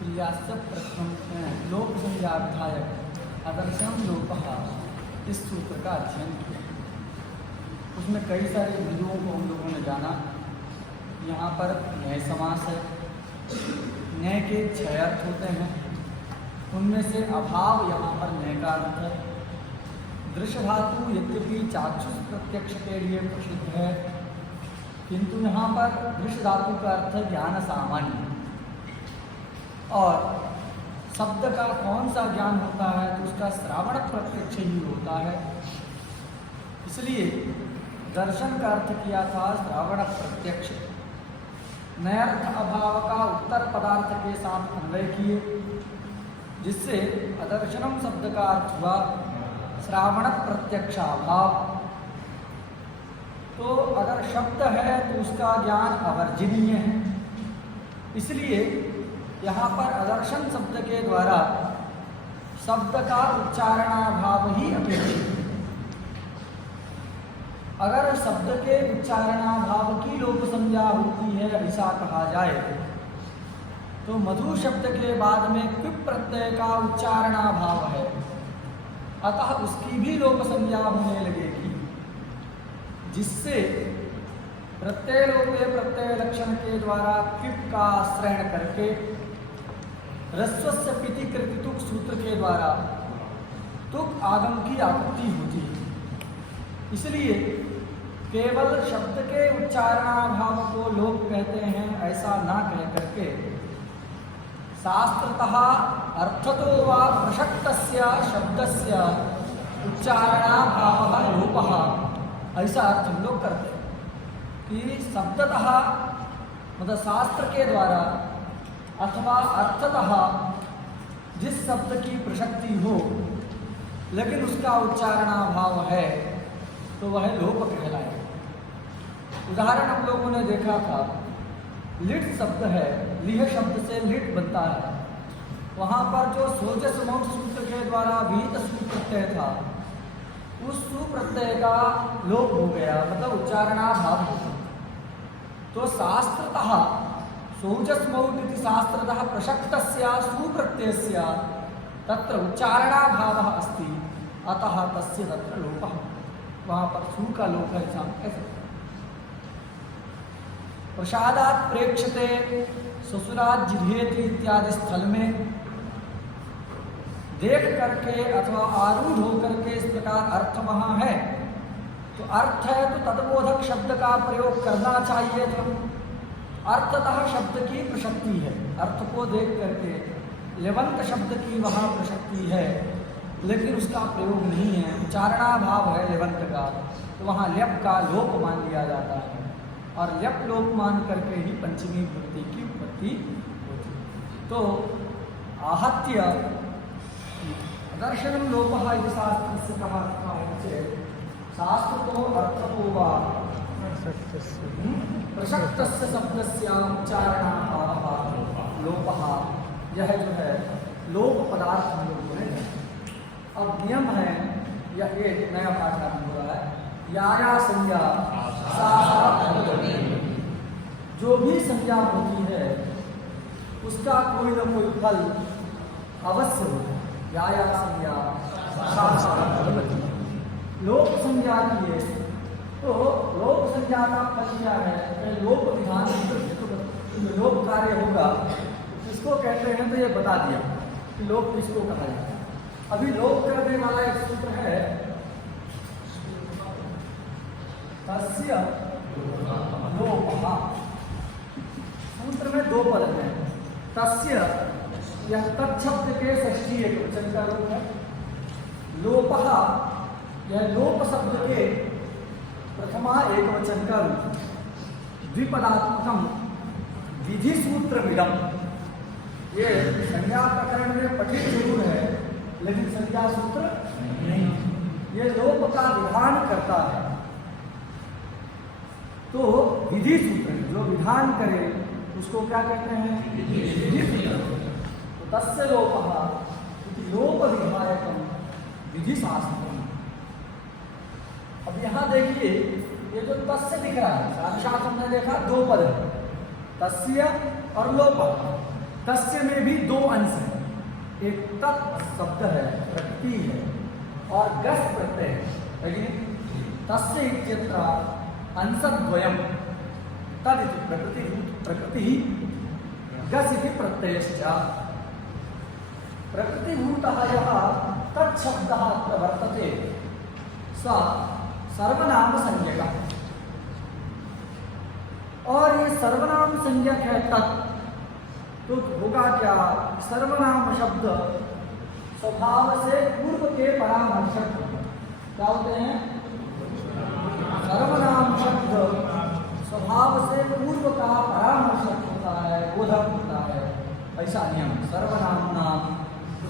प्रियास्य प्रथम लोक संज्ञा विधायक आदर्शम लोकः इस सूत्र का अध्ययन किया। उसमें कई सारे बिंदुओं को हम लोगों ने जाना। यहाँ पर न्याय समास है। न्याय के 6 अर्थ होते हैं, उनमें से अभाव यहाँ पर न्याय का अर्थ है। दृश्य धातु यद्यपि चाक्षुष प्रत्यक्ष के लिए प्रसिद्ध है, किंतु यहाँ पर दृश्य धातु का अर्थ है ज्ञान सामान्य। और शब्द का कौन सा ज्ञान होता है तो उसका श्रावण प्रत्यक्ष ही होता है। इसलिए दर्शन का अर्थ किया था श्रावण प्रत्यक्ष। नयर्थ अभाव का उत्तर पदार्थ के साथ अन्वय किए, जिससे अदर्शनम शब्द का अर्थ हुआ श्रावण प्रत्यक्षाभाव। तो अगर शब्द है तो उसका ज्ञान अवर्जनीय है, इसलिए यहाँ पर अदर्शन शब्द के द्वारा शब्द का उच्चारणाभाव ही अपेक्षित है। अगर शब्द के उच्चारणाभाव की लोप संज्ञा होती है ऐसा कहा जाए तो मधु शब्द के बाद में क्विप प्रत्यय का उच्चारणाभाव है, अतः उसकी भी लोप संज्ञा होने लगेगी, जिससे प्रत्यय लोपे प्रत्यय लक्षण के द्वारा क्विप का आश्रयण करके ह्रस्वस्य पिति कृति तुक सूत्र के द्वारा तुक आगम की आपत्ति होती है। इसलिए केवल शब्द के उच्चारणाभाव को लोप कहते हैं ऐसा ना कह करके शास्त्रतः अर्थतो वा प्रसक्तस्य शब्दस्य उच्चारणाभावः लोपः, ऐसा अर्थ हम लोग करते हैं कि शब्दतः मतलब शास्त्र के द्वारा अथवा अर्थतः जिस शब्द की प्रसक्ति हो लेकिन उसका उच्चारणाभाव है तो वह लोप कहलाएगा। उदाहरण हम लोगों ने देखा था, लिट शब्द है, लिह शब्द से लिट बनता है। वहाँ पर जो सोजस मौन सूत्र के द्वारा विहित सुप्रत्यय था, उस सुप्रत्यय का लोप हो गया, मतलब उच्चारणाभाव हो गया। तो शास्त्रतः सोजस मौट इति शास्त्रतः प्रसक्तस्य सुप्रत्ययस्य तत्र उच्चारणाभावः अस्ति, अतः तस्य तत्र लोपः। वहाँ पर सु का लोप है, ऐसा कह सकते। प्रसादात् प्रेक्षते ससुरात् जिह्वेति इत्यादि स्थल में देख करके अथवा आरूढ़ होकर के इस प्रकार अर्थ वहाँ है, तो अर्थ है तो तदबोधक शब्द का प्रयोग करना चाहिए था। अर्थतः शब्द की प्रसक्ति है, अर्थ को देख करके लेवंत शब्द की वहाँ प्रसक्ति है, लेकिन उसका प्रयोग नहीं है, उच्चारणाभाव है लेवंत का, तो वहाँ ल्यप का लोप मान लिया जाता है और ल्यप लोप मान करके ही पंचमी वृत्ति की उत्पत्ति होती है। तो आहत्य दर्शनम लोपः इति शास्त्रस्य कहा शास्त्र को अर्थ को वा प्रसक्तस्य शब्दस्य उच्चारणाभावः लोपः, यह जो है लोप पदार्थ हम लोगों ने। अब नियम है, यह एक नया पाठ आरंभ हो रहा है, या संज्ञा जो भी संज्ञा होती है उसका कोई न कोई फल अवश्य होता है। या संज्ञा लोक संज्ञा की है तो लोक संज्ञा का फल क्या है, लोक विधान लोक कार्य होगा, इसको कहते हैं। तो ये बता दिया कि लोक किसको कहा जाता है। अभी लोक करने वाला एक सूत्र है, तस्य लोपः। सूत्र में 2 पद हैं। तस्य यह तत्शब्द के षष्ठी एकवचन का रूप है। लोपः यह लोप शब्द के प्रथमा एकवचन का रूप। द्विपदात्मकम विधि सूत्र विडम, ये संज्ञा प्रकरण में पठित जरूर है लेकिन संज्ञा सूत्र नहीं। ये लोप का विधान करता है, तो विधि सूत्र जो विधान करे उसको क्या कहते हैं, विधि सूत्र। तो तस्य लोपः लोप विधायकम विधि शास्त्र। अब यहाँ देखिए, ये जो तस्य दिख रहा है, साक्षात हमने देखा 2 पद है, तस्य और लोप। तस्य में भी दो अंश हैं, एक तत् शब्द है, प्रकृति है, और गस प्रत्यय है, लेकिन तस्य इत्यत्र अंशद्वयम् तदिति प्रकृति गस इति प्रत्ययश्च। प्रकृतिभूतः यः तच्छब्दः अत्र वर्तते स सर्वनाम संज्ञकः, और ये सर्वनाम संज्ञक है तत्, तो होगा क्या? सर्वनाम शब्द स्वभाव से पूर्व के परामर्शक क्या होते हैं? सर्वनाम शब्द स्वभाव से पूर्व का परामर्शक होता है, बोधक होता है, ऐसा नियम। सर्वनाम नाम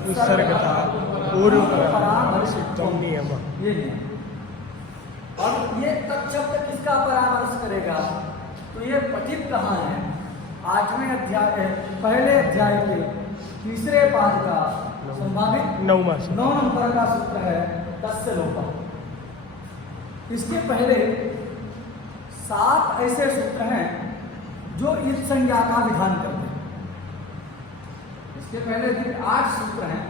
उत्सर्गता पूर्व परामर्शित्वम, नियम। ये नियम। और ये तत्शब्द किसका परामर्श करेगा? तो ये पठित कहाँ है? 8वें अध्याय, पहले अध्याय के तीसरे पाद का संभावित 9 नंबर का सूत्र है तस्य लोपः। इसके पहले 7 ऐसे सूत्र हैं जो इस संज्ञा का विधान करते हैं। इसके पहले 8 सूत्र हैं।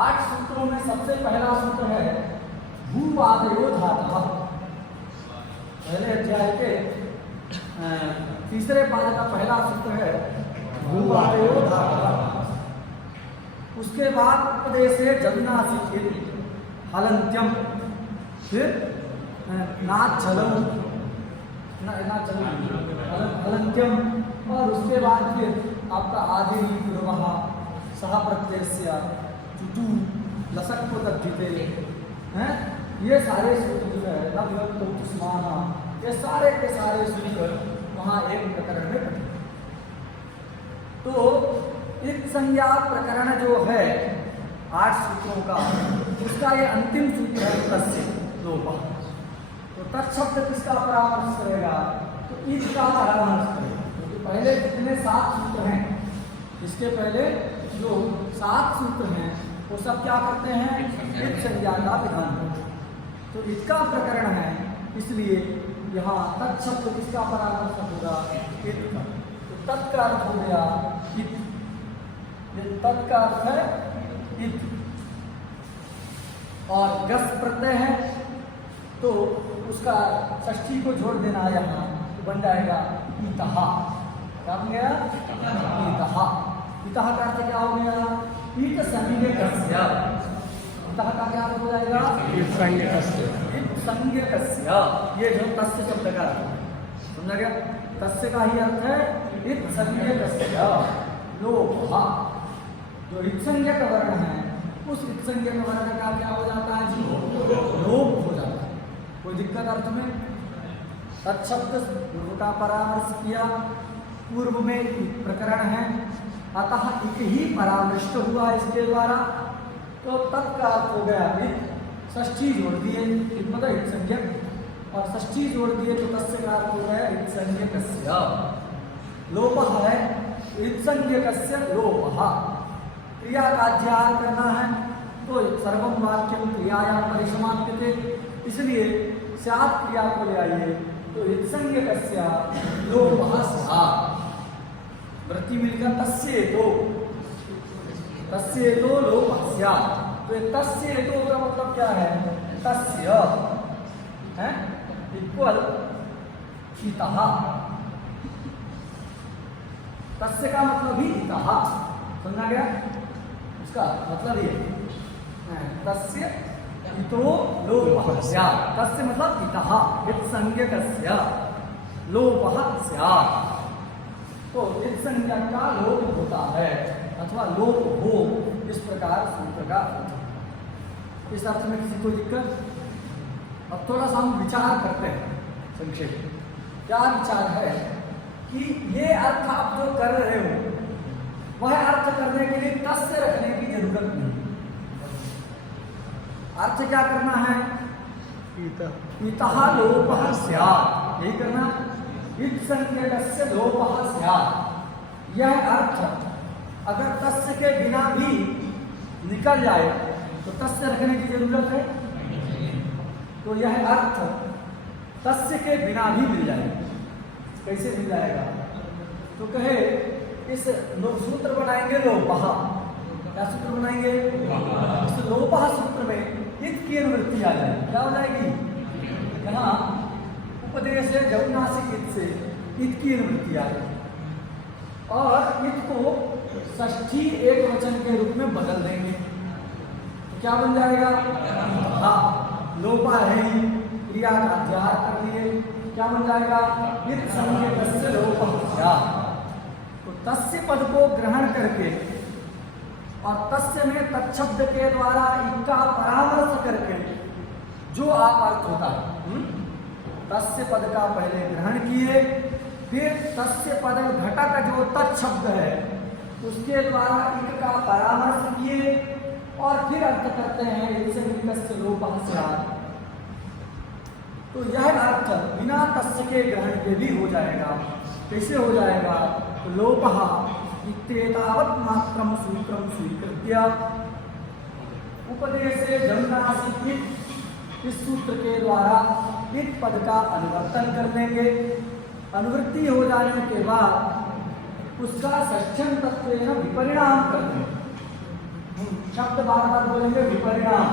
8 सूत्रों में सबसे पहला सूत्र है भूवादयो धातवः। पहले अध्याय के तीसरे पाद का पहला सूत्र है भूवादयो धातवः। उसके बाद उपदेशे जन्नासि हलन्त्यम, फिर नाचलम हलन्त्यम, और उसके बाद फिर आपका आदि पूर्वः सह प्रत्ययस्य चुटु लसक्व तद्धिते हैं। ये सारे सूत्र जो है लगभग तो कुस्माना, ये सारे के सारे सूत्र वहाँ एक प्रकरण में पढ़े। तो एक संज्ञा प्रकरण जो है 8 सूत्रों का, उसका ये अंतिम सूत्र है तस्य लोपः। तो तत्शब्द किसका परामर्श करेगा? तो इसका परामर्श करेगा। तो पहले जितने 7 सूत्र हैं, इसके पहले जो 7 सूत्र हैं वो सब क्या करते हैं? इत संज्ञा का विधान करते हैं। तो इसका प्रकरण है, इसलिए यहाँ तत्शब्द किसका परामर्श होगा? इत का। तो तत् का अर्थ हो गया इत, ये तत् का अर्थ है इत, और गस प्रत्यय है तो उसका षष्ठी को जोड़ देना यहाँ, तो बन जाएगा इतः। क्या बन गया? इतः। इतः का अर्थ क्या हो गया? इत संज्ञकस्य। इतः का क्या अर्थ हो जाएगा? इत संज्ञकस्य। ये जो तस्य शब्द का अर्थ है, समझा गया? तस्य का ही अर्थ है इत संज्ञकस्य लोपः। जो इत संज्ञक वर्ण है, उस इत संज्ञक वर्ण का क्या हो जाता है? लोप हो जाता है। कोई दिक्कत अर्थ में? तत्शब्द पूर्व का परामर्श किया, पूर्व में प्रकरण है, अतः एक ही परामृष्ट हुआ इसके द्वारा, तो तत् का अर्थ हो गया इत, षष्ठी जोड़ दिए मतलब इत संज्ञक, और षष्ठी जोड़ दिए तो तस्य का अर्थ हो गया इत संज्ञकस्य लोपः है। इत संज्ञकस्य लोपः। क्रिया का अध्ययन करना है तो सर्वम वाक्यम क्रियायां परिसमाप्यते, इसलिए स्यात् क्रिया को ले आइए तो इत संज्ञकस्य लोपः स्यात्। वृत्ति मिलकर तस्येतो लोपः स्यात्। तो ये तस्येतो का मतलब क्या है? तस्य है इक्वल इतः। तस्य का मतलब ही इतः, समझा गया? उसका मतलब ये तस्य इतो लोपः स्यात्। तस्य मतलब इतः, इत संज्ञकस्य लोपः स्यात्। तो इत संज्ञक का लोप होता है अथवा लोप हो, इस प्रकार सूत्र का अर्थ। इस अर्थ में किसी को दिक्कत? अब थोड़ा सा हम विचार करते हैं संक्षेप में। क्या विचार है कि ये अर्थ आप जो कर रहे हो, वह अर्थ करने के लिए तस्य रखने की जरूरत नहीं। अर्थ क्या करना है? इतः लोपः स्यात्, यही करना। इत संज्ञकस्य लोपः स्यात्। यह अर्थ अगर तस्य के बिना भी निकल जाए तो तस्य रखने की जरूरत है? तो यह अर्थ तस्य के बिना भी मिल जाएगा। कैसे मिल जाएगा? तो कहे इस सूत्र बनाएंगे लोपः। क्या सूत्र बनाएंगे? इस लोपः सूत्र में इत की अनुवृत्ति आ जाएगी। क्या हो जाएगी? यहाँ उपदेश है जमुनासिक इत से इत की अनुवृत्ति आ जाएगी और इत को षष्ठी एक वचन के रूप में बदल देंगे। तो क्या बन जाएगा? हाँ, लोपा है ही, क्रिया का अध्याय कर लिए, क्या बन जाएगा? इत संज्ञे तस्य लोपः स्यात्। तो तस्य पद को ग्रहण करके और तस्य में तत्शब्द के द्वारा इक्का परामर्श करके जो आप अर्थ होता है, तस्य पद का पहले ग्रहण किए, फिर तस्य पद घटक जो तत्शब्द है उसके द्वारा इक का परामर्श किए और फिर अर्थ करते हैं इनसे निकस्य लोपः स्यात्। तो यह अर्थ बिना तस्य के ग्रहण के भी हो जाएगा। कैसे हो जाएगा? तो लोपः इत्येतावत् मात्रं सूत्रं स्वीकृत्य उपदेशे जमुनासिक इस सूत्र के द्वारा इत पद का अनुवर्तन कर लेंगे। अनुवृत्ति हो जाने के बाद उसका षष्ठ्यं तत्वेन विपरिणाम कर देंगे। शब्द बार बार बोलेंगे विपरिणाम।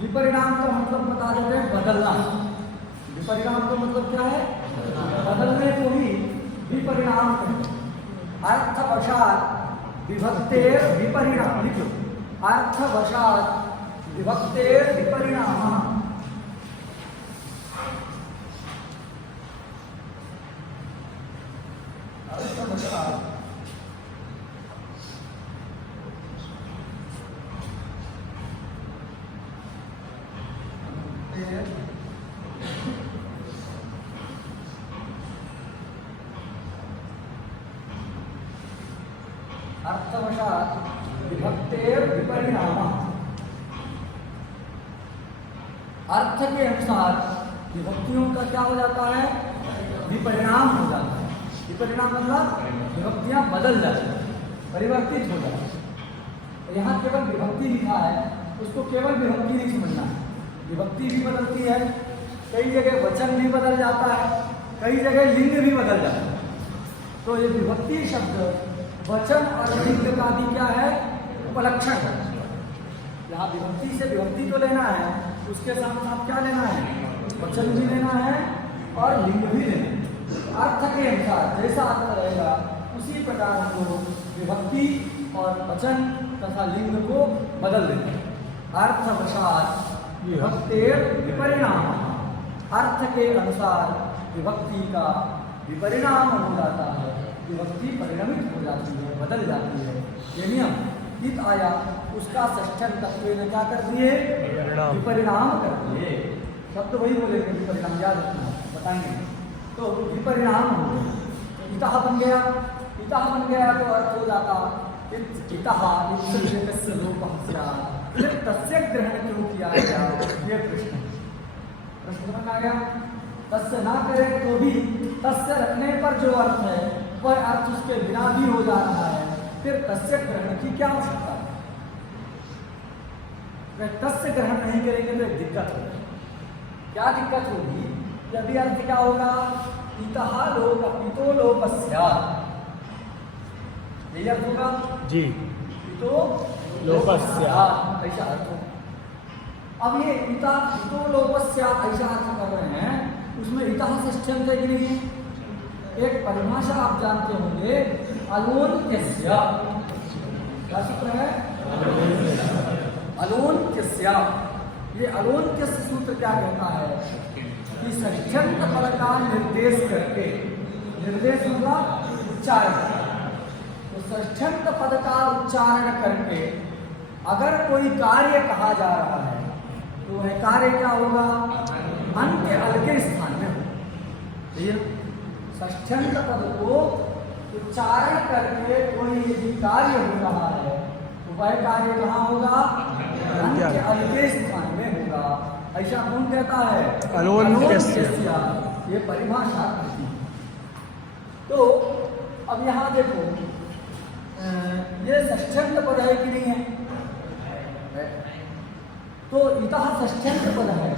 विपरिणाम का मतलब बता देते हैं बदलना। विपरिणाम का मतलब क्या है? बदलने को ही विपरिणाम कहते हैं। अर्थवशात् विभक्तेर विपरिणाम, लिखो, अर्थवशात् विभक्तेर विपरिणामः। अर्थवशात् अर्थवशात् विभक्तेर विपरिणामः। अर्थ के अनुसार विभक्तियों का क्या हो जाता है? विपरिणाम हो जाता है। विपरिणाम मतलब विभक्तियां बदल जाती हैं, परिवर्तित हो जाती है। यहाँ केवल विभक्ति लिखा है, उसको केवल विभक्ति नहीं समझना है। विभक्ति भी बदलती है, कई जगह वचन भी बदल जाता है, कई जगह लिंग भी बदल जाता है। तो ये विभक्ति शब्द वचन और लिंग का भी क्या है? उपलक्षण है। यहाँ विभक्ति से विभक्ति तो लेना है, उसके साथ साथ क्या लेना है? वचन भी लेना है और लिंग भी लेना है। अर्थ के अनुसार जैसा अर्थ रहेगा उसी प्रकार हमको विभक्ति और वचन तथा लिंग को बदल देते हैं। अर्थवशात् विभक्तेर विपरिणामः। अर्थ के अनुसार विभक्ति का विपरिणाम हो जाता है, विभक्ति परिणमित हो जाती है, बदल जाती है। ये नियम इत आया, उसका षष्ठ्यं तत्वेन क्या कर दिए? विपरिणाम कर दिए। शब्द वही बोलेंगे, विपरिणाम याद रखना, बताएंगे। तो विपरिणाम हो गया, इतः बन गया। इतः बन गया तो अर्थ हो जाता इतः इत्यस्य लोपः स्यात्। फिर तस्य ग्रहण क्यों किया गया? ये प्रश्न समझ आ गया। तस्य ना करे तो भी तस्य रखने पर जो अर्थ है वह अर्थ उसके बिना भी हो जा रहा है, फिर तस्य ग्रहण की क्या आवश्यकता है? अगर तस्य ग्रहण नहीं करेंगे तो एक दिक्कत होगी। क्या दिक्कत होगी? यदि अर्थ क्या होगा? इतः लोप इतो लोपः स्यात्। यही अर्थ होगा जी। इतो लोपः स्यात्, ऐसा अर्थ होगा। अब ये इतो लोपः स्यात् ऐसा अर्थ कर रहे हैं, उसमें इतः षष्ठ्यं है कि नहीं? एक परिभाषा आप जानते होंगे, अलोन्त्यस्य। क्या सूत्र है? अलोन्त्यस्य। ये अलोन्त्यस्य सूत्र क्या कहता है कि षष्ठ्यंत पद का निर्देश करके, निर्देश मतलब उच्चारण, तो षष्ठ्यंत पद का उच्चारण करके अगर कोई कार्य कहा जा रहा है तो वह कार्य क्या होगा? अंत्य अल के स्थान में होगा। षष्ठ्यंत पद को उच्चारण करके कोई यदि कार्य हो रहा है तो वह कार्य कहाँ होगा? अंत्य अल के स्थान में होगा। ऐसा कौन कहता है? अलोन्त्यस्य। ये परिभाषा करती है। तो अब यहाँ देखो, ये षष्ठ्यंत पद है कि नहीं है? तो इतः षष्ठ्यंत पद है,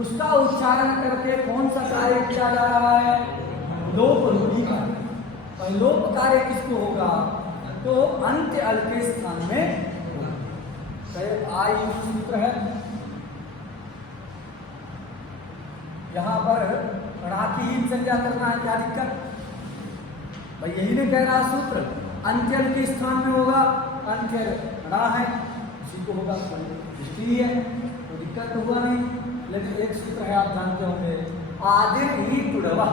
उसका उच्चारण करके कौन सा कार्य किया जा रहा है? लोप रूपी कार्य। और लोप कार्य किसको होगा? तो अंत्य अल के स्थान में होगा। आई सूत्र है, यहां पर णा की ही संज्ञा करना है, क्या दिक्कत? भाई यही नहीं कह रहा सूत्र, अंत्यल के स्थान में होगा, अंत्यल णा है, उसी को होगा, दृष्टि है, तो दिक्कत तो हुआ नहीं। लेकिन एक सूत्र है, आप जानते होंगे, आदिर ही टुडवा।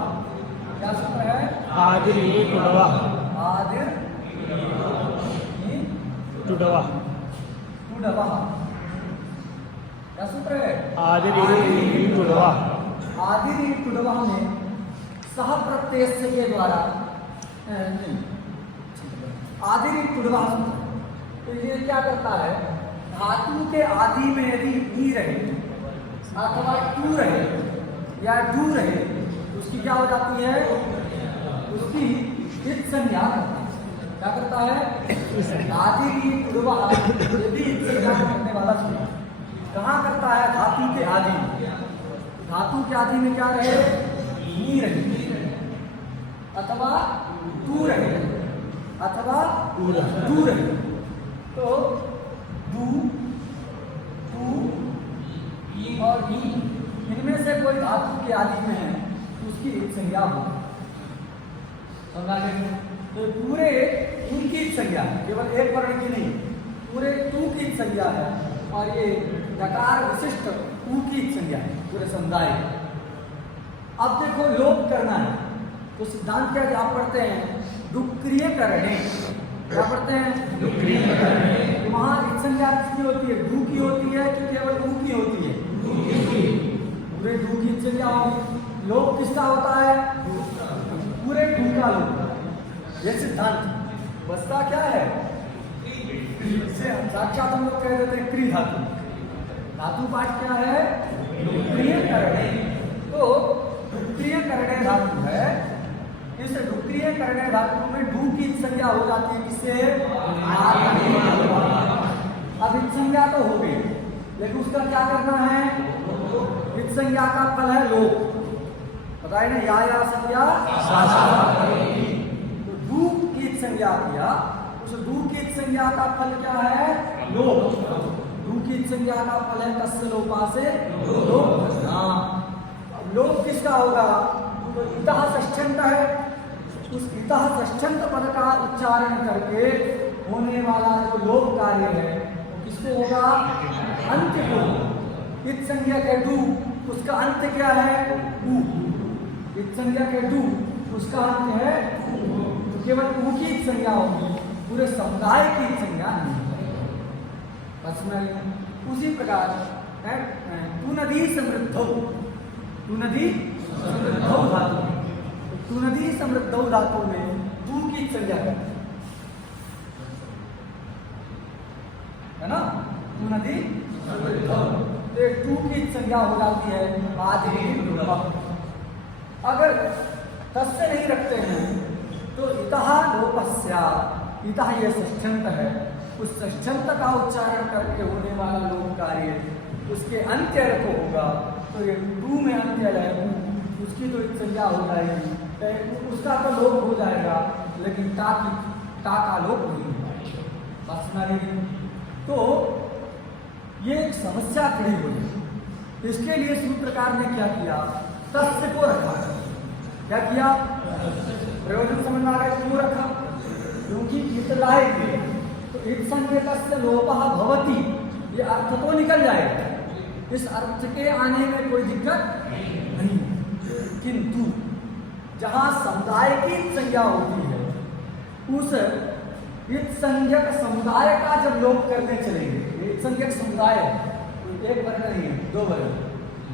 क्या सूत्र है? आदिर ही टुडवा। आदिर ही टुडवा। टुडवा। क्या सूत्र है? आदिर ही टुडवा। आदिर ही टुडवा में सह प्रत्यय के द्वारा आदिर ही टुडवा सूत्र, तो ये क्या करता है? धातु के आदि में यदि ई रहे अथवा टू रहे या डू रहे तो उसकी क्या हो जाती है? उसकी इत संज्ञा करती है। क्या करता है? आदि की टुडवा यदि इत संज्ञा करने वाला सूत्र कहाँ करता है? धातु के आदि में। धातु के आदि में क्या रहे? ई रहे अथवा टू रहे अथवा डू रहे, तो डू, टू और ई इनमें से कोई धातु के आदि में है तो उसकी एक संज्ञा होगी। समझा गया? तो पूरे उनकी संज्ञा, केवल एक वर्ण की नहीं, पूरे टू की संज्ञा है, और ये नकार विशिष्ट टू की संज्ञा है पूरे समुदाय। अब देखो लोप करना है तो सिद्धांत क्या आप पढ़ते हैं? डुक्रिय करणे। क्या पढ़ते हैं? डुक्रिय करणे। वहां एक संज्ञा किसकी होती है? डू की होती है कि केवल ऊ की होती है? पूरे डू की संज्ञा होगी। लोप किसका होता है? पूरे डू का लोप। ये सिद्धांत बसता क्या है? इसे साक्षात हम लोग कह देते हैं क्री धातु। धातु पाठ क्या है? डुक्रिय करणे। तो डुक्रिय करणे धातु है, इस डुक्रिय करणे धातु में डू की संज्ञा हो जाती है किससे? अब इत संज्ञा तो हो गई, लेकिन उसका क्या करना है? इत संज्ञा का फल है लोप। बताइए ना, या संज्ञा तो डू की संज्ञा किया, उस डू की संज्ञा का फल क्या है? लोप। डू की संज्ञा का फल है तस्य लोपा से लोप। लोप किसका होगा? तो इतः षष्ठ्यंत है, उस इतः षष्ठ्यंत पद का उच्चारण करके होने वाला जो लोप कार्य है वो किसको होगा? अंत्य को। इत संज्ञा के डू, उसका अंत्य क्या है? ऊ। इत संज्ञा के डू, उसका अंत्य है ऊ। तो केवल ऊ की संज्ञा होगी, पूरे समुदाय की संज्ञा नहीं होगी। उसी प्रकार तू नदी समृद्धौ, तू नदी समृद्धौ धातु, तू नदी समृद्धौ धातु में तू की संज्ञा है ना? तू नदी समृद्धौ, तो टू की संज्ञा हो जाती है आदि। अगर तस्य नहीं रखते हैं तो इतः लोपस्या, इतः ये षष्ठ्यंत है, उस षष्ठ्यंत का उच्चारण करके होने वाला लोप कार्य उसके अंत्य को होगा, तो ये टू में अंत्य है, उसकी तो संज्ञा हो जाएगी, उसका तो लोप हो जाएगा, लेकिन टा का लोप नहीं होगा। बात सुना रही? तो ये एक समस्या खड़ी हुई। इसके लिए सूत्रकार ने क्या किया? तस्य को रखा। क्या किया? प्रयोजन समझ में आ रहा है? क्यों रखा? क्योंकि इत लाएंगे तो इत संज्ञकस्य लोपः भवति, ये अर्थ तो निकल जाएगा, इस अर्थ के आने में कोई दिक्कत नहीं। किंतु जहां समुदाय की संज्ञा होती है, उस इत संज्ञक समुदाय का जब लोप करने चलेंगे, इत संज्ञक समुदाय एक वर्ण नहीं है, दो वर्ण,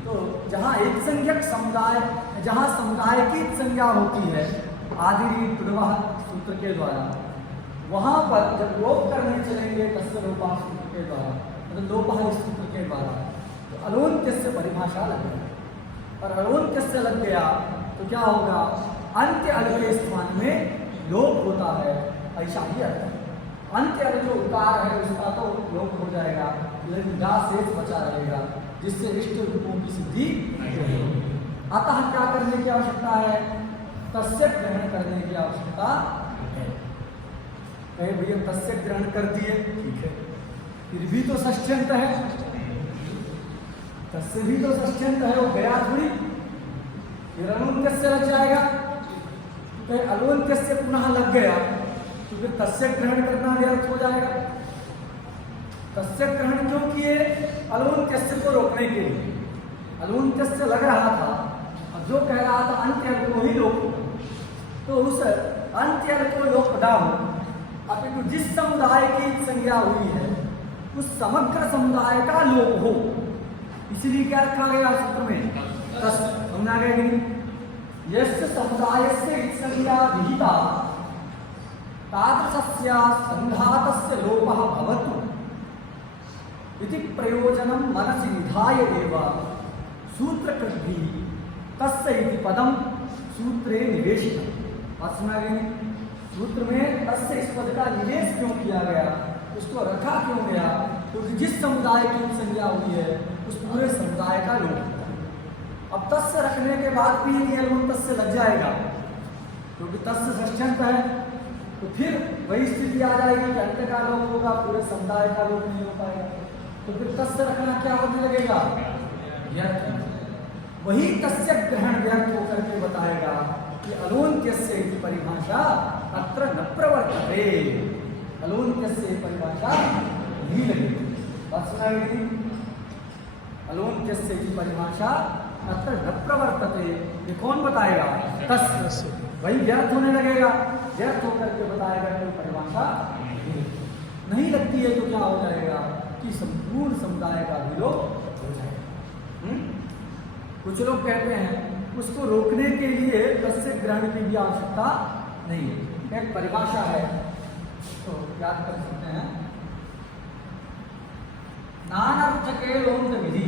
तो जहां एक संज्ञक समुदाय, जहां समुदाय की संज्ञा होती है आदि टुडवा सूत्र के द्वारा, वहां पर जब लोप करने चलेंगे तस्य लोपा सूत्र के द्वारा, मतलब लोपा सूत्र के द्वारा, तो अलोन्त्य से परिभाषा लग गया, और अलोन्त्य से लग गया तो क्या होगा? अंत्य अल के स्थान में लोप होता है, ऐसा ही अर्थ है। अंत्य अल जो उकार है उसका तो लोप हो जाएगा, लेकिन गा शेष बचा रहेगा, जिससे इष्ट रूपों की सिद्धि होगी। अतः क्या करने की आवश्यकता है? तस्य ग्रहण करने की आवश्यकता है। कहे भैया तस्य ग्रहण कर दिए, ठीक है, फिर भी तो षष्ठ्यंत है, तस्य भी तो षष्ठ्यंत है, वो गया थोड़ी, फिर अलून्त्य से लग जाएगा। तो अलून्त्य से पुनः लग गया तो फिर तस्य ग्रहण करना व्यर्थ हो जाएगा। तस्य ग्रहण क्यों किए? अलून्त्य को रोकने के लिए। अलून्त्य से लग रहा था और जो कह रहा था अंत्य को ही रोको, तो उस अंत्य को लोप ना हो, अपितु जिस समुदाय की संज्ञा हुई है उस समग्र समुदाय का लोप हो, इसलिए क्या रखा गया सूत्र में? समझा गया कि यस्य समुदायस्य संज्ञा विहिता तादृशस्य संघातस्य लोपः भवतु इति प्रयोजनं मनसि निधाय एव सूत्रकृद्भिः तस्य इति पदं सूत्रे निवेशितम्। बात सुना गई? सूत्र में तस्य इस पद का निवेश क्यों किया गया, उसको रखा क्यों गया? क्योंकि जिस समुदाय की संज्ञा हुई है उस पूरे समुदाय का लोप। अब तस्य रखने के बाद भी ये लोग तस्य लग जाएगा, क्योंकि तस्य षष्ठ्यंत है, तो फिर वही स्थिति आ जाएगी कि अंत्य का लोप होगा, पूरे समुदाय का लोप नहीं हो पाएगा। तो फिर तस्य रखना क्या होने लगेगा? व्यर्थ। वही तस्य ग्रहण व्यर्थ होकर के बताएगा कि अलून्त्यस्य इति परिभाषा अत्र न प्रवर्तते। अलून्त्यस्य परिभाषा नहीं लगेगी। बात सुना गई? अलून्त्यस्य इति परिभाषा अत्र न प्रवर्तते, ये कौन बताएगा? तस्य। वही व्यर्थ होने लगेगा, व्यर्थ होकर के बताएगा कि परिभाषा नहीं लगती है, तो क्या हो जाएगा कि संपूर्ण समुदाय का विलोप हो जाएगा। कुछ लोग कहते हैं उसको रोकने के लिए तस्य ग्रहण की भी आवश्यकता नहीं है, एक परिभाषा है, तो याद कर सकते हैं। नानार्थके लोन्त विधि,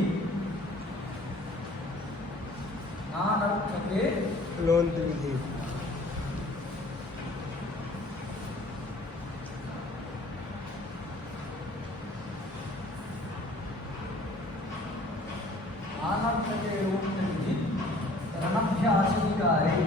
नानार्थके लोन्त विधि, नानार्थके लोन्त विधि रणभ्यासनिकारे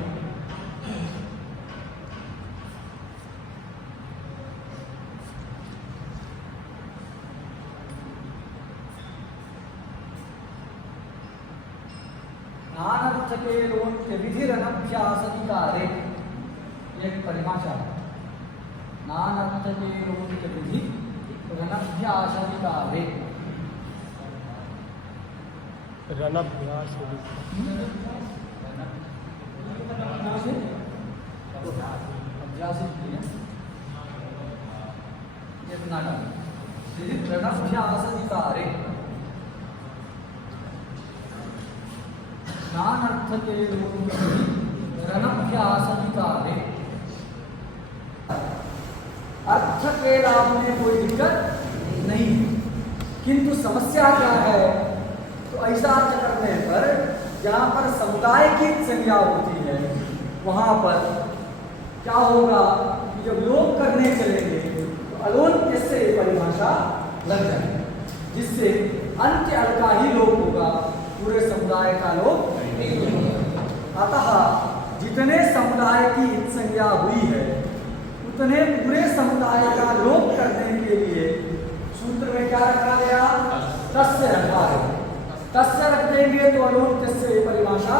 नानार्थके लोन्त्य विधिरनभ्यासनिकारे, एक परिभाषा है। नानार्थके लोन्त्य विधि रनभ्यासनिकारे, रनभ्यास रणभ्यासनिकारे, नानर्थके रणभ्यासनिकारे। अर्थ के लाभ में कोई दिक्कत नहीं, किंतु समस्या क्या है? तो ऐसा अर्थ करने पर जहाँ पर समुदाय की संज्ञा होती है वहाँ पर क्या होगा कि जब लोप करने चलेंगे तो अलून्त्य से परिभाषा लग जाएगी, जिससे अंत्य अल का ही लोप होगा, पूरे समुदाय का लोप नहीं होगा। अतः जितने समुदाय की संज्ञा हुई है उतने पूरे समुदाय का लोप करने के लिए सूत्र में क्या रखा गया? तस्य रखा है। तस्य रख देंगे तो अलून्त्य से परिभाषा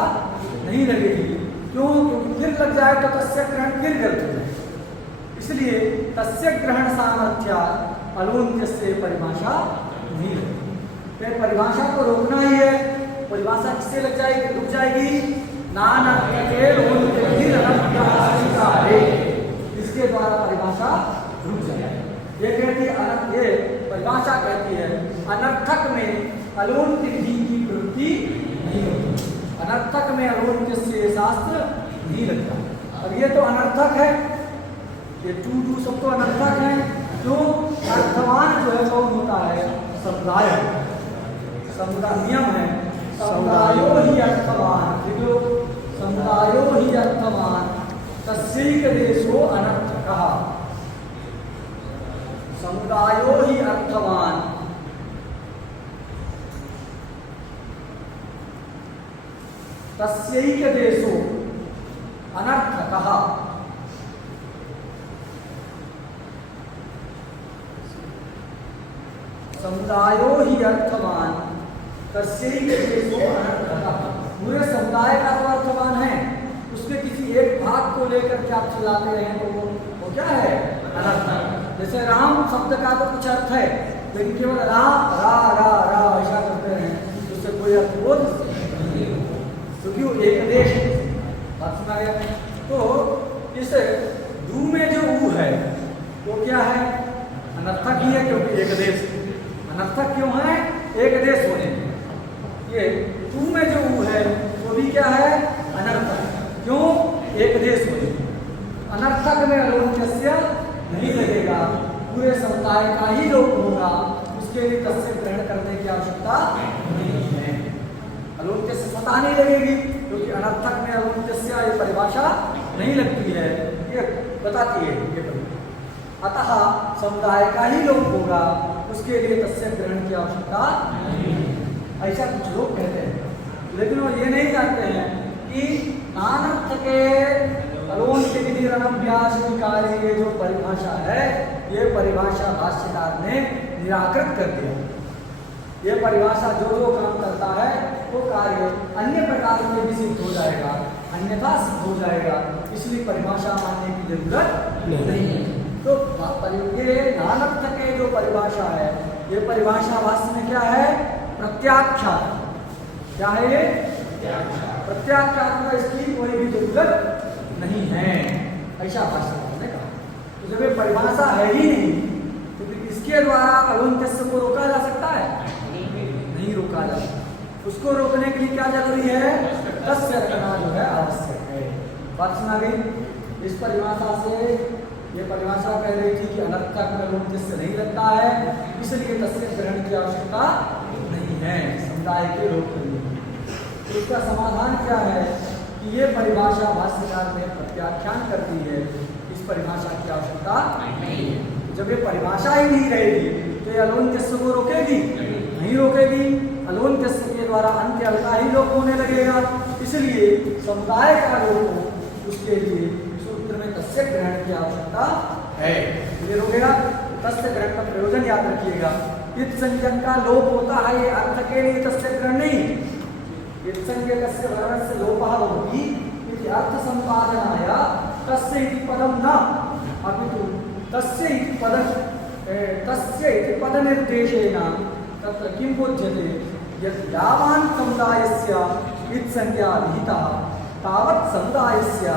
नहीं लगेगी। क्यों? क्योंकि फिर लग जाए तो तस्य ग्रहण फिर व्यर्थ हो जाए। इसलिए तस्य ग्रहण सामर्थ्य अलून्त्य से परिभाषा नहीं लगेगी। फिर परिभाषा को रोकना ही है। परिभाषा किससे लग जाएगी? रुक जाएगी। नानार्थके लोन्त्य विधि रणभ्यासनिकारे, इसके द्वारा परिभाषा रुक जाएगी। ये कहती है, ये परिभाषा कहती है अनर्थक में अलून्त्य विधि की प्रवृत्ति नहीं होती। अनर्थक में अलून्त्य से शास्त्र नहीं लगता। अब ये तो अनर्थक है, ये टू सब तो अनर्थक है। जो अर्थवान जो है कौन होता है? समुदाय। समुदाय नियम है, समुदायो ही अर्थवान, समुदायो ही अर्थवान तस्यैक देशो अनर्थकः। समुदायो ही अर्थवान तस्यैक देशो अनर्थकः समुदायो ही अर्थवान तस्यैव अनर्थकः। पूरे समुदाय का तो अर्थवान है, उसके किसी एक भाग को लेकर के आप चलाते रहे तो वो क्या है? अनर्थक। जैसे राम शब्द का तो कुछ अर्थ है, लेकिन केवल रा रा रा रा ऐसा करते हैं, उससे कोई अर्थ बोध नहीं, क्योंकि वो एक देश बात सुना गया। तो इस दू में जो ऊ है वो क्या है? अनर्थक ही है, क्योंकि एक देश। अनर्थक क्यों है? एक देश होने में। ये तू में जो ऊ है वो भी क्या है? अनर्थक। क्यों? एक देश होने में। अनर्थक में अलोन्त्यस्य नहीं लगेगा, पूरे समुदाय का ही लोप होगा, उसके लिए तस्य ग्रहण करने की आवश्यकता नहीं है। अलोन्त्यस्य स्वतः नहीं लगेगी, क्योंकि अनर्थक में अलोन्त्यस्य ये परिभाषा नहीं लगती है, ये बताती है ये परिभाषा। अतः समुदाय का ही लोप होगा, उसके लिए तस्य ग्रहण की आवश्यकता नहीं है। ऐसा कुछ लोग कहते हैं, लेकिन वो ये नहीं जानते हैं कि नानर्थ के अलोन्त्य विधि रणभ्यास कार्य ये जो परिभाषा है, ये परिभाषा भाष्यकार ने निराकृत कर दिया। ये परिभाषा जो जो काम करता है वो कार्य अन्य प्रकार से भी सिद्ध हो जाएगा, अन्यथा सिद्ध हो जाएगा, इसलिए परिभाषा मानने की जरूरत नहीं है। तो ये नानर्थ के जो परिभाषा है, ये परिभाषा वास्तव में क्या है? प्रत्याख्यान। क्या है ये? प्रत्याख्यान का इसकी कोई भी जरूरत नहीं है, ऐसा भाष्यकार ने कहा। तो जब ये परिभाषा है ही नहीं, तो इसके द्वारा अलोन्त्यस्य को रोका जा सकता है? नहीं रोका जा सकता। उसको रोकने के लिए क्या जरूरी है? तस्य रखना जो है आवश्यक है। बात सुना गई? इस परिभाषा से ये परिभाषा कह रही थी कि अनर्थक में अलोन्त्यस्य नहीं लगता है, इसलिए तस्य ग्रहण की आवश्यकता नहीं है समुदाय के लोग के लिए। तो इसका समाधान क्या है कि ये परिभाषा भाष्यकार में प्रत्याख्यान करती है, इस परिभाषा की आवश्यकता नहीं है। जब ये परिभाषा ही नहीं रहेगी तो ये अलोन्त्यस्य को रोकेगी? नहीं रोकेगी। अलोन्त्यस्य के द्वारा अंत्य अलता ही लोप होने लगेगा, इसलिए समुदाय का लोप हो, उसके लिए सूत्र में तस्य ग्रहण की आवश्यकता है। क्लियर हो गया? तस्य ग्रहण का प्रयोजन याद रखिएगा। इत संज्ञक का लोप होता है, ये अर्थ के लिए तस्य ग्रहण नहीं। इत संज्ञकस्य वर्णस्य लोपः भवति इति अर्थ संपादनाय तस्य इति पदं न अपितु तस्य इति पदनिर्देशेन तत्र किं बोध्यते यत् यावान् समुदायस्य इत संज्ञा विहिता तावत् समुदायस्य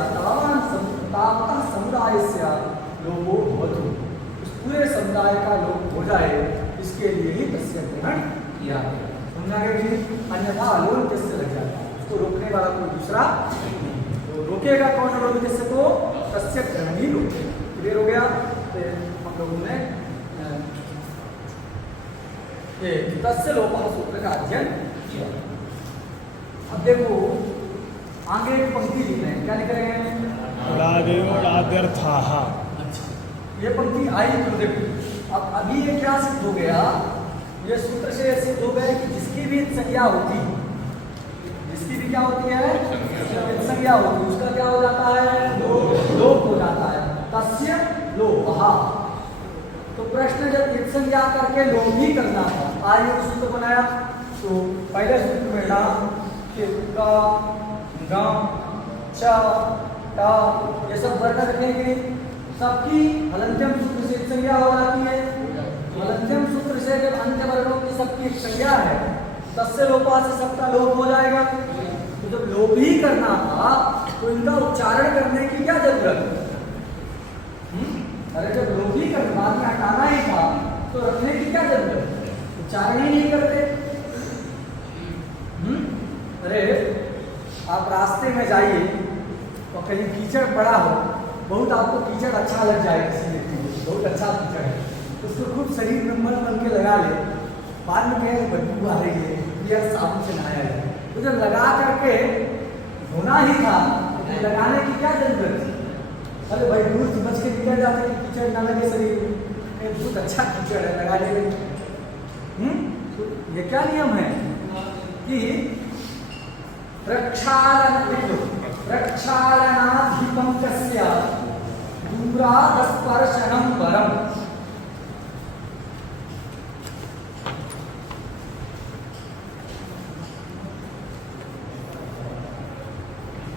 तावतः समुदायस्य लोपो भवतु। उस पूरे समुदाय का लोप हो जाए, इसके लिए ही तस्य ग्रहण किया गया। समझा गया जी? अन्यथा अलोन्त्यस्य लग जाता है, उसको रोकने वाला कोई दूसरा नहीं। तो रोकेगा कौन अलोन्त्यस्य को? तस्य ग्रहण ही रोकेगा। क्लियर हो गया? हम लोगों ने ये तस्य लोपः सूत्र का अध्ययन किया। अब देखो आगे एक पंक्ति लिख रहे हैं, क्या लिख रहे हैं? रादेवराद्यर्थाः। अच्छा, ये पंक्ति आई तो देखो, अब अभी ये क्या सिद्ध हो गया? ये सूत्र से सिद्ध हो गया कि जिसकी भी संज्ञा होती है, जिसकी भी क्या होती है? संज्ञा होती है, उसका क्या हो जाता है? लोप हो जाता है। तस्य लोपः। तो प्रश्न जब इत संज्ञा करके लोप ही करना था, आज ये सूत्र बनाया, तो पहले सूत्र में नाम के का गम च टा ये सब वर्ण रखेंगे, सबकी हलंत्यम सूत्र से संज्ञा हो जाती है। हलंत्यम सूत्र से जब अन्य वर्णों की सबकी संज्ञा है, तस्य लोपा से सबका लोप हो जाएगा। तो जब लोप ही करना था तो इनका उच्चारण करने की क्या जरूरत? अरे जब लोप ही करना, बाद में हटाना ही था, तो रखने की क्या जरूरत? उच्चारण ही नहीं करते। अरे आप रास्ते में जाइए और कहीं कीचड़ पड़ा हो, बहुत आपको कीचड़ अच्छा लग जाए, किसी व्यक्ति को बहुत अच्छा कीचड़ है, उसको खूब शरीर में मन बन के लगा ले, बाद में कहें बदबू आ रही है, यार साबुन से नहाया जाए। तो जब लगा करके धोना ही था, तो लगाने की क्या जरूरत थी? अरे भाई दूर से बच के निकल जाते कि कीचड़ ना लगे शरीर में, बहुत अच्छा कीचड़ है लगाने में। तो ये क्या नियम है कि प्रक्षालन, प्रक्षालनाधिपङ्कस्य दूरादस्पर्शनं वरम्।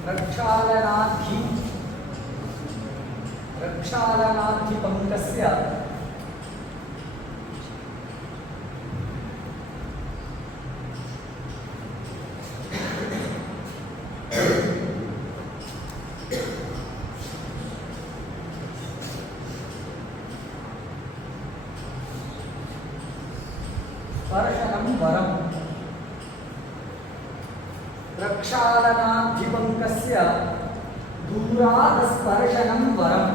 प्रक्षालनाधिपङ्कस्य स्पर्शनं वरम्। प्रक्षालनाधिपङ्कस्य दूरादस्पर्शनं वरम्।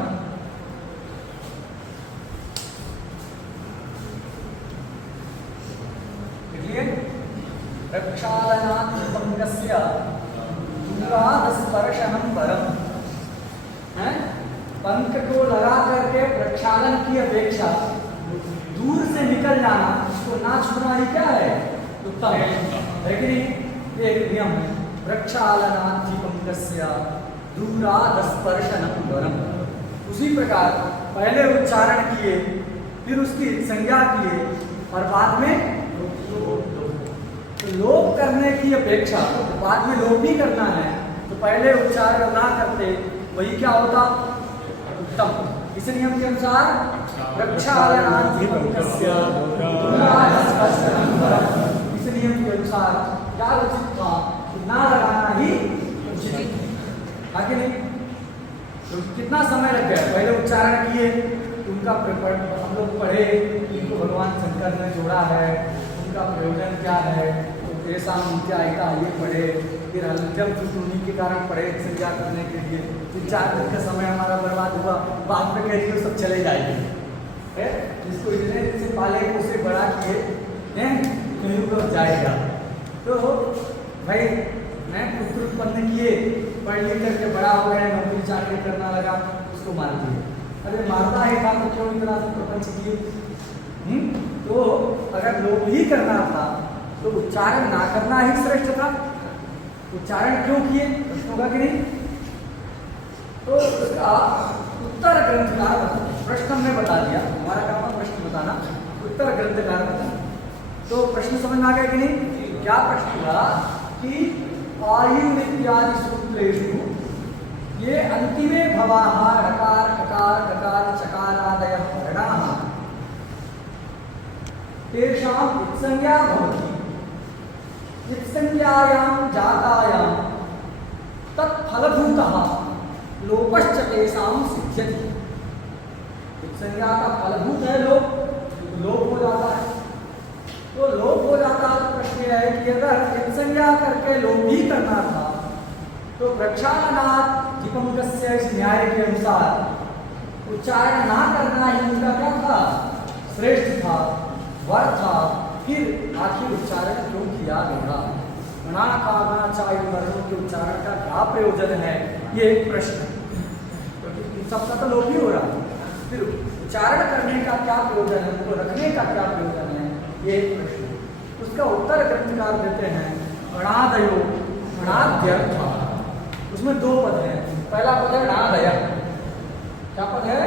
देखिए, प्रक्षालनाधिपङ्कस्य दूरादस्पर्शनं वरम् है। पंख को लगा करके प्रक्षालन की अपेक्षा दूर से निकल जाना, उसको ना छूना, ही क्या है? उत्तम है कि नहीं? एक नियम है, प्रक्षालनाधिपङ्कस्य दूरादस्पर्शनं वरम्। उसी प्रकार पहले उच्चारण किए, फिर उसकी संज्ञा किए और बाद में लोप करने की अपेक्षा, तो बाद में लोप भी करना है तो पहले उच्चारण ना करते, वही क्या होता? उत्तम। इस नियम के अनुसार प्रक्षालनाधिपङ्कस्य दूरादस्पर्शनं वरम्, इस नियम के अनुसार क्या उचित था? ना लगाना ही उचित, आगे नहीं। तो कितना समय लग गया? पहले उच्चारण किए, उनका हम लोग पढ़े, इनको भगवान शंकर ने जोड़ा है, उनका प्रयोजन क्या है, तो ऐसा क्या आएगा ये पढ़े, फिर हलचल टूटने के कारण पढ़े संज्ञा करने के लिए, फिर 4 दिन का समय हमारा बर्बाद हुआ। बाद में कहिए सब चले जाएंगे, जिसको इतने दिन से पाले उसे बड़ा किए हैं, कहीं तो जाएगा। तो भाई मैं पुत्र उत्पन्न किए, पढ़ लिख करके बड़ा हो गया, नौकरी चाकरी करना लगा, उसको मार दिए। अरे मारता है था तो क्यों इतना प्रपंच किए? तो अगर लोग ही करना था तो उच्चारण ना करना ही श्रेष्ठ था। उच्चारण क्यों किए? प्रश्न होगा कि नहीं? तो उसका उत्तर ग्रंथकार प्रश्न में बता दिया, हमारा काम है प्रश्न बताना, उत्तर ग्रंथकार बताना। तो प्रश्न समझ में आ गया कि नहीं? क्या प्रश्न था कि आयु इत्यादि सूत्रेषु ये अंतिमे भवाः ऋकार ककार ककार चकारादयः वर्णाः तेषां इत्संज्ञा भवति। इत्संज्ञायां जातायां तत्फलभूतः लोपश्च तेषां सिद्ध्यति। इत्संज्ञा का फलभूत है लोप, लोप हो जाता है। तो लोप हो जाता है। प्रश्न यह है कि अगर इत्संज्ञा करके लोप भी करना था तो प्रक्षालनाधिपङ्कस्य इस न्याय के अनुसार उच्चारण ना करना ही उनका क्या था? श्रेष्ठ था, वर था। फिर आखिर उच्चारण क्यों किया गया? णा का ना चाय वर्णों के उच्चारण का क्या प्रयोजन है? ये एक प्रश्न, क्योंकि सबका तो लोप ही हो रहा है। फिर उच्चारण करने का क्या प्रयोजन है, उनको रखने का क्या प्रयोजन है? ये एक प्रश्न। उसका उत्तर ग्रंथकार देते हैं णादयो णाद्यर्थ। उसमें 2 पद हैं। पहला पद है णादय। क्या पद है?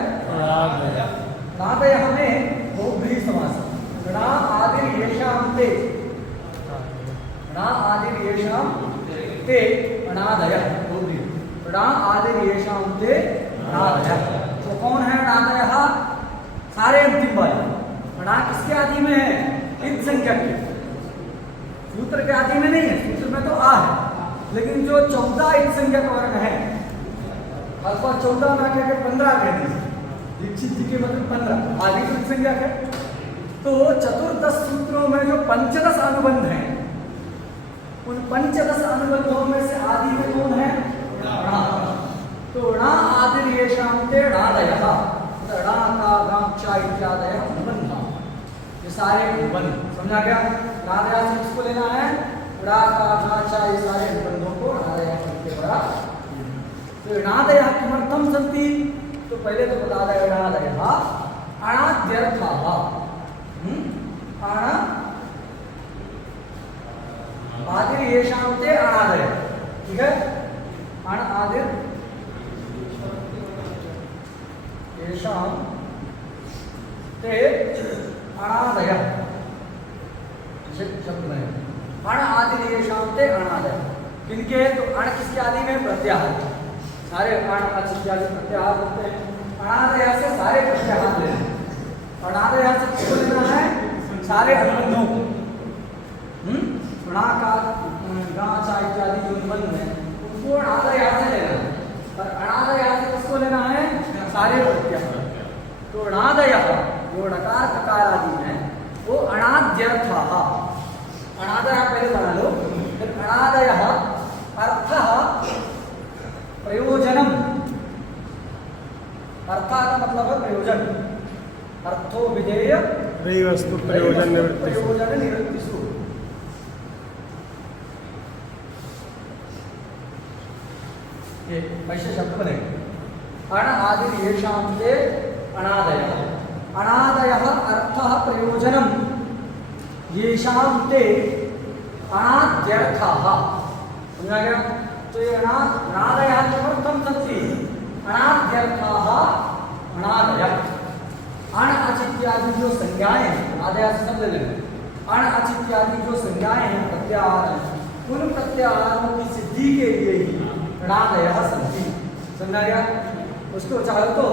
णादय में बहुब्रीहि समास। णा आदिर येषां ते, णा आदिर येषां ते णादयः बहुब्रीहि। णा आदिर येषां ते णादयः। तो कौन है णादयः? सारे अंतिम वाले। णा किसके आदि में है? इत संज्ञक के। सूत्र के आदि में नहीं है, सूत्र में तो आ है, लेकिन जो 14 इत संज्ञक वर्ण है, अथवा 14 ना कहकर 15 कह दीजिए, दीक्षित जी के मतलब 15 आदि तो इत संज्ञक है। तो 14 सूत्रों में जो 15 अनुबंध हैं, उन 15 अनुबंधों में से आदि में कौन है? णा। तो णा आदिर येषां ते णादयः। णा का गां चा इत्यादयः अनुबंधः। ये सारे अनुबंध समझा गया? णादया से किसको लेना है? णा का गां चा, ये सारे अनुबंधों को णादया के द्वारा। तो णादयः किमर्थं सन्ति? तो पहले तो बता दें णादयः अणाद्यर्थाः। आदिर येषां ते अणादयः। ठीक है? अण आदिर येषां ते अणादयः शब्द में अण आदि येषां ते अणादयः किनके तो अण किसके आदि में प्रत्याहार सारे अण अच इत्यादि प्रत्याहार होते हैं अणादयः से सारे प्रत्याहार लेने अणादयः से किसको लेना है सारे अनुबंधों को ऋणाकार गाचा इत्यादि जो निबंध है उनको अणादयः से लेना है और अणादयः से किसको लेना है सारे प्रत्याहार तो अणादयः जो णकार ककार आदि हैं वो अणाद्यर्थाः अणादयः पहले बना लो फिर अणादयः अर्थः प्रयोजनम अर्थः का मतलब है प्रयोजन अर्थो विधेय वस्तु प्रयोजन निवृत्तिषु ये ऐसे शब्द बनेंगे अण आदि येषां ते अणादयः अणादयः अर्थः प्रयोजनम येषां ते अणाद्यर्थाः समझा गया तो ये अणादयः किमर्थं सन्ति अणाद्यर्थाः अणादयः अण अच इत्यादि जो संज्ञाएं हैं आदयः से समझ लेना अण अच इत्यादि जो संज्ञाएं हैं प्रत्याहार हैं उन प्रत्याहारों की सिद्धि के लिए ही अणादयः सन्ति समझा गया उसको चाहे तो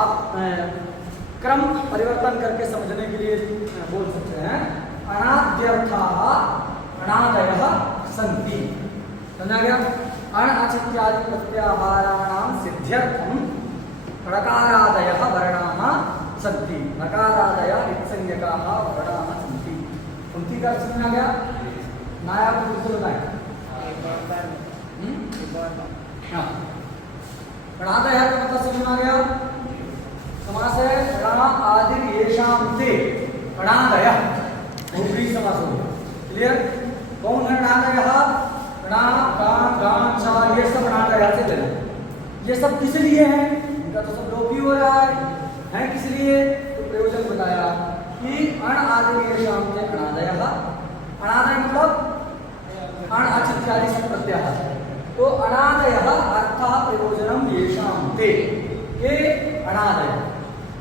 आप क्रम परिवर्तन करके समझने के लिए बोल सकते हैं अणाद्यर्थाः अणादयः सन्ति समझा गया अण अच इत्यादि प्रत्याहाराणां सिद्ध्यर्थं णकारादयः वर्णाः सन्ति नकारादयः इत्संज्ञकाः वर्णाः सन्ति उनकी का समझा गया नाया को दूसरे बताएं हाँ अणादयः का मतलब समझ में आ गया समास है अण आदि येषां ते अणादयः बहुव्रीहि समास हो गया क्लियर कौन है अणादयः णा का गा चा ये सब अणादयः से लेना ये सब किस लिए हैं इनका तो सब लोप ही हो रहा है किस लिए तो प्रयोजन बताया कि अण आदि येषां ते अणादयः अणादय मतलब अण अच इत्यादि सब प्रत्याहार तो अणादयः अर्थः प्रयोजनम येषां ते ये अणादयः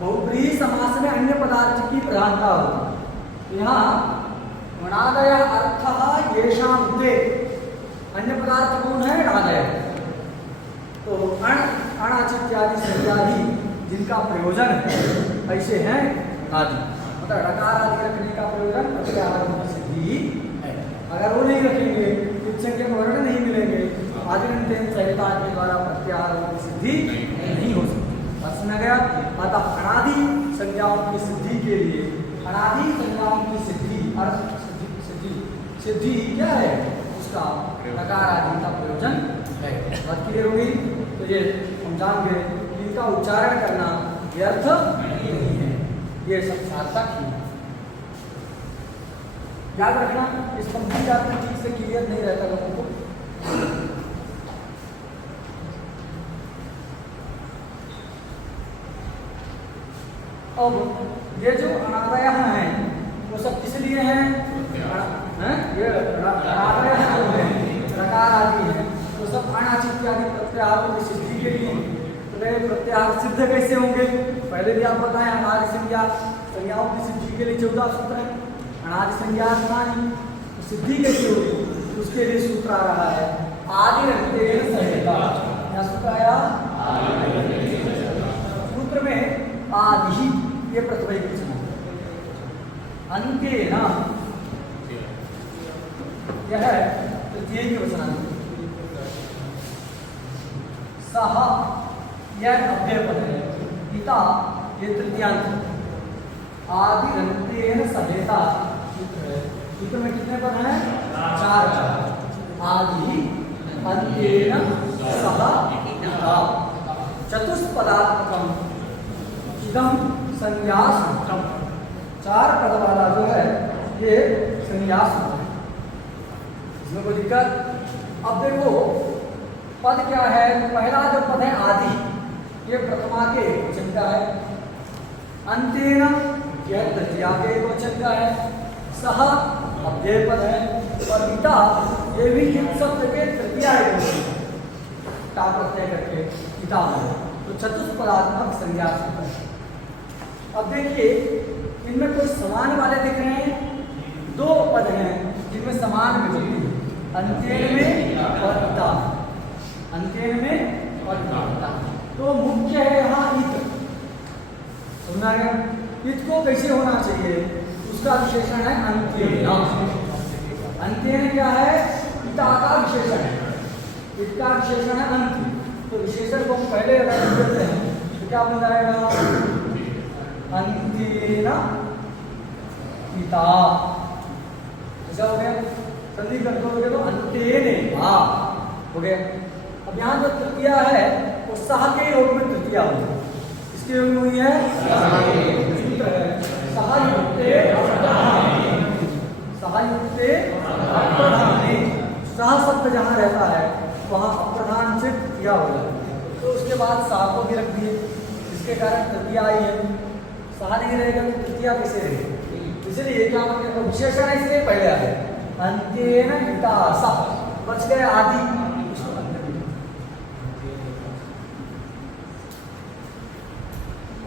बहुव्रीहि समास में अन्य पदार्थ की प्रधानता होती यहाँ अणादयः अर्थः येषां ते अन्य पदार्थ कौन है अणादयः तो अण अच इत्यादि इत्यादि जिनका प्रयोजन है ऐसे हैं आदि मतलब णकार आदि रखने का प्रयोजन प्रत्याहारों की सिद्धि है अगर वो नहीं रखेंगे इत्संज्ञक वर्ण नहीं मिलेंगे आदिरंतेन संहिता के द्वारा प्रत्याहारों की सिद्धि नहीं हो सकती बात समझ गया अतः अनादि संज्ञाओं की सिद्धि के लिए अनादि संज्ञाओं की सिद्धि अर्थ सिद्धि क्या है उसका नकार आदि का प्रयोजन है बात क्लियर होगी तो ये हम जान गए इनका उच्चारण करना व्यर्थ नहीं है ये सब सार्थक ही है याद रखना इस पंक्ति का ठीक से क्लियर नहीं रहता लोगों को अब ये जो अणादयः हैं वो सब किस लिए हैं ये अणादयः जो हैं णकार आदि हैं वो सब अण अच इत्यादि प्रत्याहारों की सिद्धि के लिए तो ये प्रत्याहार सिद्ध कैसे होंगे पहले भी आप बताएं अनादि संज्ञाओं की सिद्धि के लिए 14 सूत्र हैं अनादि संज्ञा तो सिद्धि कैसे होगी उसके लिए सूत्र आ रहा है आदिरंतेन संहिता क्या सूत्र आया सूत्र में आदि ये प्रथम वचन अंतेन यह तृतीय वचन सह यह अव्यय पद है पिता ये तृतीयांत आदिरंतेन संहिता सूत्र में कितने पद हैं 4 आदि अंतेन सह पिता चतुष्पदात्मकम इदम संज्ञासूत्रम 4 पद वाला जो है ये संज्ञासूत्र है इसमें कोई दिक्कत अब देखो पद क्या है पहला जो पद है आदि ये प्रथमा के वचन का है अंतेन यह तृतीया के वचन का है सह अव्यय पद है और पिता ये भी शब्द के तृतीया प्रत्यय करके पिता है तो चतुष्पदात्मक संज्ञा सूत्र है। अब देखिए इनमें कुछ समान वाले दिख रहे हैं, दो पद हैं जिनमें समान विभक्ति है, अंत्येन में और इता, अंत्येन में और इता। तो मुख्य है यहाँ इत, समझा गया? इत को कैसे होना चाहिए, उसका विशेषण है अंत्येन। अंत्येन क्या है, इता का विशेषण है, इत का विशेषण है अंत्य। तो विशेषण को हम पहले अगर करते हैं तो क्या बन जाएगा, अंत्येन इता, ऐसा हो गया। संधि करते हो तो अंत्येन हो गया। अब यहाँ जो तृतीया है वो सह के योग में तृतीया हुई, इसके योग में हुई है सूत्र है सहयुक्ते अप्रधाने, सहयुक्ते अप्रधाने। सह शब्द जहाँ रहता है वहाँ अप्रधान से तृतीया हो जाता है, तो उसके बाद सह को भी रख दिए, इसके कारण तृतीया आई है। सह नहीं रहेगा तो तृतीया कैसे रहेगी, इसलिए क्या मतलब विशेषण है, इसलिए पहले आए अंत्येन इता सह, बच गए आदि,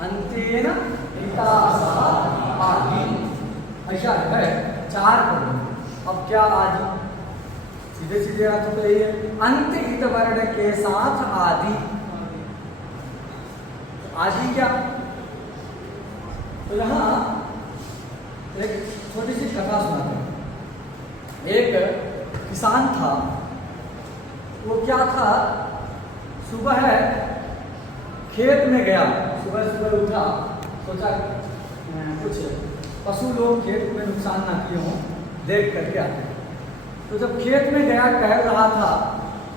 अंत्येन इता सह आदि, ऐसा है। चार पद, अब क्या आदि, सीधे सीधे अर्थ तो यही है, अंत इत वर्ण के साथ आदि। आदि क्या, तो यहाँ एक छोटी सी कथा सुनाते हैं। एक किसान था, वो क्या था, सुबह खेत में गया, सुबह सुबह उठा, सोचा कुछ पशु लोग खेत में नुकसान ना किए हों, देख करके आते हैं। तो जब खेत में गया टहल रहा था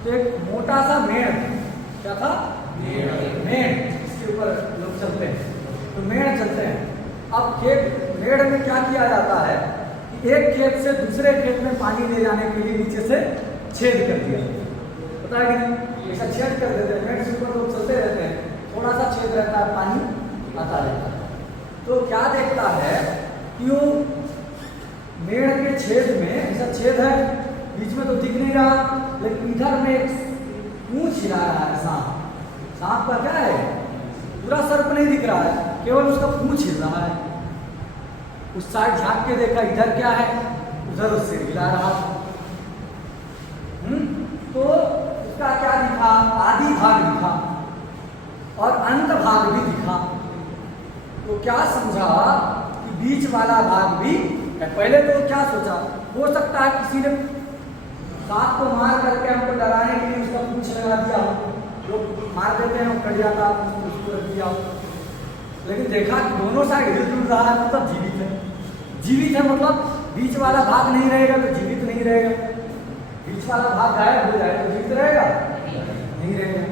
तो एक मोटा सा मेढ़, क्या था, मेढ़, इसके ऊपर लोग चलते हैं, तो मेढ़ चलते हैं। अब खेत मेढ़ में क्या किया जाता है कि एक खेत से दूसरे खेत में पानी ले जाने के लिए नीचे से छेद कर दिया, पता है कि नहीं, ऐसा छेद कर देते हैं, मेढ़ से ऊपर लोग चलते रहते हैं, थोड़ा सा छेद रहता है, पानी आता रहता है। तो क्या देखता है कि वो मेढ़ के छेद में, ऐसा छेद है बीच में तो दिख नहीं रहा, लेकिन इधर में पूंछ हिला रहा है सांप, सांप का क्या है, पूरा सर्प नहीं दिख रहा है, केवल उसका पूंछ हिल रहा है। उस साइड झांक के देखा, इधर क्या है, उधर उससे हिला रहा। तो उसका क्या दिखा, आदि भाग दिखा और अंत भाग भी दिखा। तो क्या समझा कि बीच वाला भाग भी है। पहले तो क्या सोचा, हो सकता है किसी ने सांप को मार करके हमको डराने के लिए उसका पूंछ लगा दिया, लोग मार देते हैं, कट जाता, उसको रख दिया। लेकिन देखा कि दोनों साइड हिल जुल रहा है, मतलब जीवित है। जीवित है मतलब बीच वाला भाग नहीं रहेगा तो जीवित नहीं रहेगा, बीच वाला भाग गायब हो जाए तो जीवित रहेगा, नहीं रहेगा।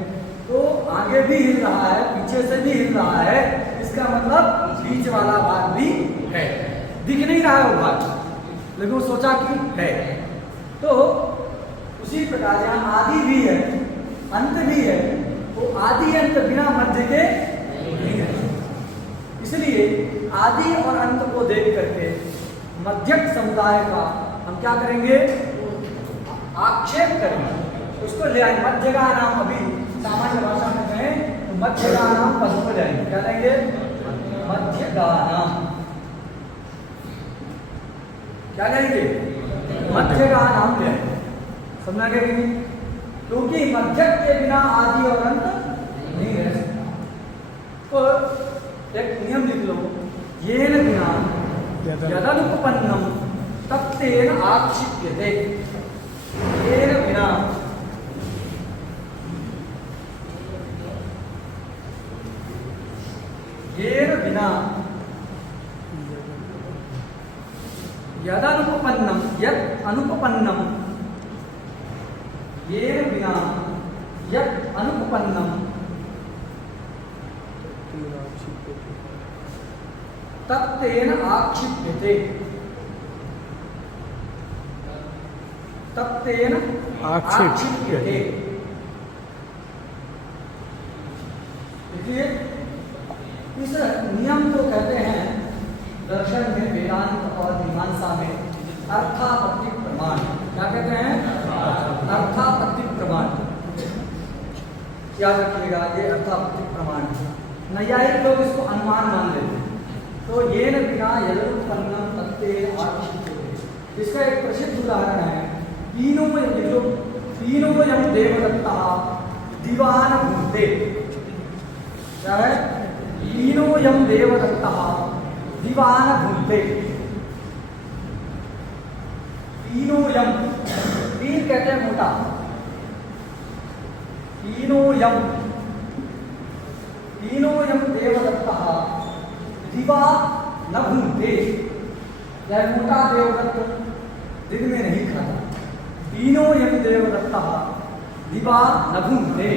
तो आगे भी हिल रहा है, पीछे से भी हिल रहा है, इसका मतलब बीच वाला भाग भी है। दिख नहीं रहा है वो भाग, लेकिन वो सोचा कि है। तो उसी प्रकार यहाँ आदि भी है, अंत भी है, वो आदि अंत बिना मध्य के नहीं है। इसलिए आदि और अंत को देख करके मध्यक समुदाय का हम क्या करेंगे, आक्षेप करेंगे, उसको ले आएंगे। मध्य का नाम अभी सामान्य भाषा में कहें तो मध्य का नाम पद को जाएंगे, क्या लेंगे, मध्य का नाम, क्या लेंगे, मध्य का नाम लेंगे। समझा गया कि नहीं, क्योंकि मध्यक के बिना आदि और अंत नहीं रह सकता। तो एक नियम लिख लो, येन बिना यदनुपपन्नम तत्तेन आक्षिप्यते। येन बिना यदनुपपन्नम, यद अनुपपन्नम, येन बिना यद अनुपपन्नम तत्तेन आक्षिप्यते, तत्तेन आक्षिप्यते। देखिए इस नियम को कहते हैं दर्शन में, वेदांत और मीमांसा में अर्थापत्ति प्रमाण। क्या कहते हैं, अर्थापत्ति प्रमाण, याद रखिएगा, ये अर्थापत्ति प्रमाण नैयायिक लोग इसको अनुमान मान लेते हैं। तो ये न बिना यदुत्पन्नम तत्तेन आदिश्यते। इसका एक प्रसिद्ध उदाहरण है, तीनों यम देवदत्ता दीवान भूते। क्या है? तीनों यम देवदत्ता दीवान भूते। तीनों यम, तीन कहते हैं मोटा, तीनों यम देवदत्ता दिवा न भूते। यह मोटा देवदत्त दिन में नहीं खाता। तीनों यम देवदत्ता दिवा न भूते।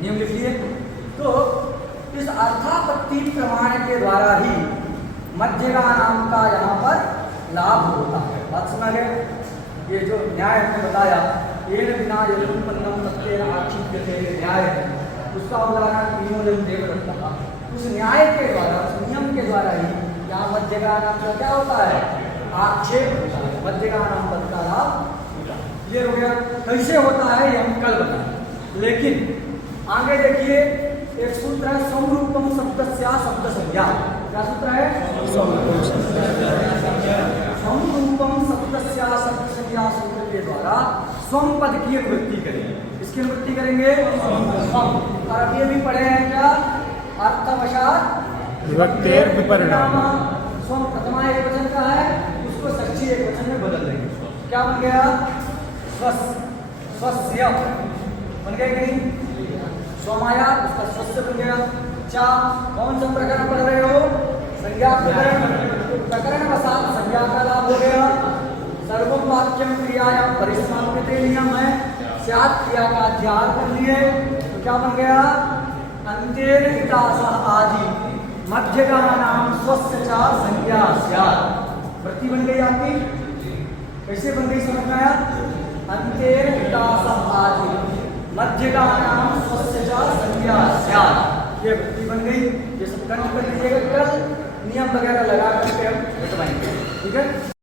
नियम लिखिए। तो इस अर्थापत्ति प्रमाण के द्वारा ही मध्यगा नाम का यहाँ पर लाभ होता है। बात सुना गया? ये जो न्याय हमने बताया, येन बिना यदुत्पन्नम तत्तेन आक्षिप्यते न्याय है, उसका उदाहरण तीनों यम देवदत्ता। उस न्याय के द्वारा, उस नियम के द्वारा ही यहाँ मध्यगा नाम का क्या होता है? आक्षेप होता है। मध्यगा नाम पद का लाभ होता है। क्लियर हो गया? कैसे होता है ये हम कल बताएं। लेकिन आगे देखिए, एक सूत्र है समरूपम शब्दस्या शब्द संज्ञा। क्या सूत्र है? समरूपम शब्दस्या शब्द संज्ञा सूत्र के द्वारा स्वम पद की अनुवृत्ति करेंगे। इसकी अनुवृत्ति करेंगे स्वम। और अब ये भी पढ़े हैं क्या? अर्थवशात विभक्तेर विपरिणाम। स्वम प्रथमा एक वचन का है, उसको षष्ठी एक वचन में बदल देंगे। क्या बन गया? स्वस्य बन गया कि नहीं? स्वमाया, उसका स्वस्य बन गया। चा, कौन सा प्रकरण पढ़ रहे हो? संज्ञा प्रकरण। प्रकरण वसात संज्ञा का लाभ हो गया। सर्वम वाक्यम क्रियायाम परिसमाप्यते नियम है। स्यात् क्रिया का अध्याय कर लिए तो क्या बन गया? अंतेन इतासः आदि मध्यगा नाम स्वस्य चा संज्ञा स्यात्। वृत्ति बन गई आपकी। कैसे बन गई समझ में आया? अंतेन इतासः आदि मध्यगा नाम स्वस्य चा संज्ञा स्यात्। ये वृत्ति बन गई। ये सब कंठ कर लीजिएगा, कल नियम वगैरह लगा करके हम घटवाएंगे। ठीक है?